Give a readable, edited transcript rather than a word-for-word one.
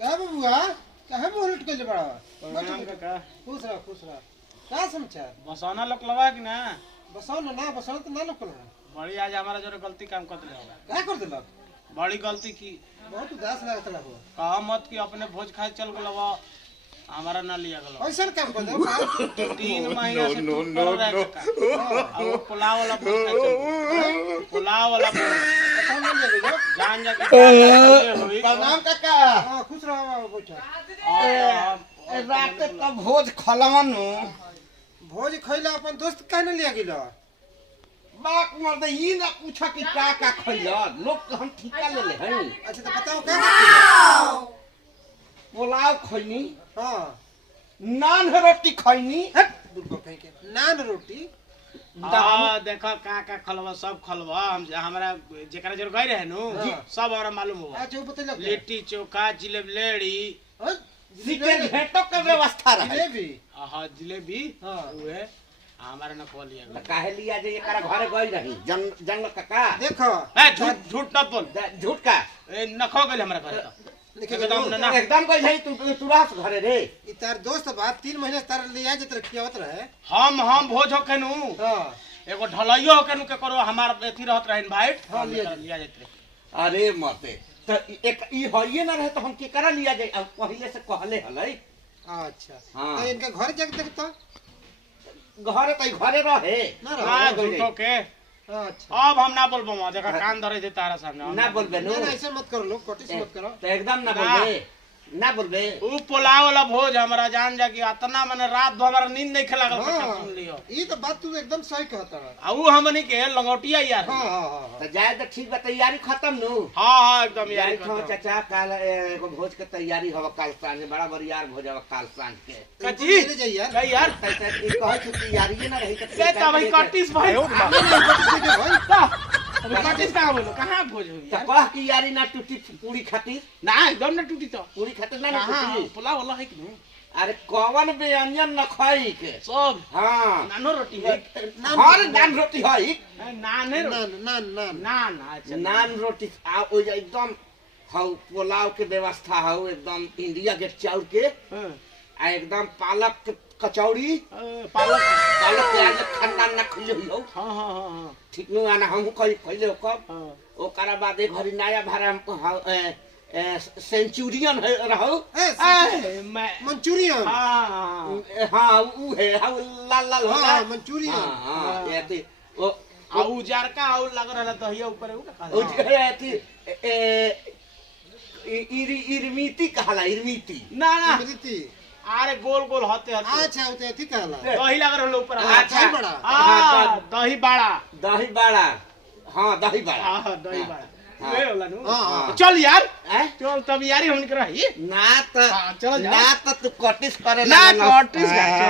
का बबुआ कहे मुंह लट के बड़ा प्रणाम काका। खुश रह का समाचार बसौना लोग लवा कि ना बसौन ना बसौन तो ना लोकल है बड़ी आज हमारा जो गलती काम कर दिया होगा। का कर देलक बड़ी गलती की बहुत उदास लागत रहा हो कहा मत कि अपने भोज खाए चल गलवा हमारा ना लिया गलवा ऐसा काम कर दे 3 महीना से तू कर रहा काका और वो पुलाव वाला भोज खाए चल पुलाव वाला भोज बसौन ले ले जान जा के हुई प्रणाम काका। हां खुश रहो बैठा और रात का भोज खलवन भोज खइला अपन दोस्त कहने लिया गेलो बाक मर्द ई ना पूछा कि का खइला लोग के हम ठिका ले ले हैं। अच्छा तो बताओ का पुलाव खइनी हां नान रोटी खइनी हट दुर्गो कह के नान रोटी देखो का खलवा सब खलवा हम हमरा जेकरा जर गई रहे नु सब हमरा मालूम हुआ। अच्छा वो बतैलक लिट्टी चोखा जिलेबी हां सिकन भेटो के व्यवस्था रहे। जिलेबी हाँ जिलेबी हां उहे हमारे न खोल लिया त काहे लिया जे एकरा घरे गई रही जंग काका। देखो ए झूठ न बोल झूठ का ए न खो गेल हमरा घर लिखे एकदम गेलो ना एकदम गई है तू रास घरे रे। ई तार दोस्त बा 3 महीने तार लिया जत रखियावत रहे हम भोज हो केनु हां एगो ढलैयो हो केनु के करो हमार एथी रहत रहे इनवाइट हाँ, लिया जात रहे। अरे मते त एक ई होइए ना रहे तो हम केकरा लिया जाए अब पहले से कहले हलै। अच्छा हाँ। तो इनका घर जाके देखता घरे त घरे रहे ना हां रहो झूठो के अच्छा अब हम ना बोलबो म देखा कान धरे दे तारा सामने ना बोलबे नु ना ऐसे मत करो लोग कोटिस मत करो तो एकदम ना ना। बोलबे ना बोलबे। ऊ पुलाव वाला भोज हमरा जान जा कि इतना माने रात भर हमरा नींद नहीं खेला गल हाँ। सुन लियो ई तो बात तू एकदम सही कहता है आ ऊ हमनी के लंगोटिया यार हां हां तो जाए तो ठीक बा तैयारी खत्म नु। हां एकदम यारी यार खो चाचा काल एगो भोज के तैयारी हवा काल सांझ बड़ा बरियार भोज हवा काल सांझ के। कजी ले जाइए यार कई यार त ई कहै छु तैयारी ना रही से त भाई कटिस भाई अबे कटिस कहां बोलो कहां भोज हुई त यार कह की यारी ना टूटी पूरी खातिर ना एकदम ना टूटी तो पूरी खातिर ना कहां टूटी। पुलाव वाला है कि नहीं अरे कौन व्यंजन न खाई के सब हां नानो रोटी है हर नान रोटी है नान है नान नान नान नान अच्छा नान रोटी आ ओ जे एकदम हौ पुलाव के व्यवस्था हौ एकदम इंडिया गेट चाउर के हाँ, आ एकदम पालक के कचौड़ी पालक पालक के आज खानदान ना खइले हो हाँ हाँ हाँ हाँ ठीक नु आना हम खइले हो कब हाँ ओकरा बाद एक घड़ी नया भाड़ा सेंचुरियन है रहो। ए, मैं मंचूरियन हाँ हाँ ऊ है हाँ लाल लाल होता हां है। मंचूरियन हाँ ये थी ओ आ उजार का और लग रहा तो ये ऊपर है वो का ओ ये थी इरमिती कहला इरमिती। ना ना मिलती अरे गोल गोल होते होते अच्छा होते ठीक कहला दही लग रहा ऊपर हाँ, अच्छा दही बड़ा। हाँ दही बड़ा दही बड़ा हाँ दही बड़ा हाँ दही बड़ा वे होला नु हाँ, हाँ। चल यार हैं? चल तब यारी हमन के रही ना तो हाँ, चलो जा। ना तो तू कटिस करे ना लगल। कटिस का चल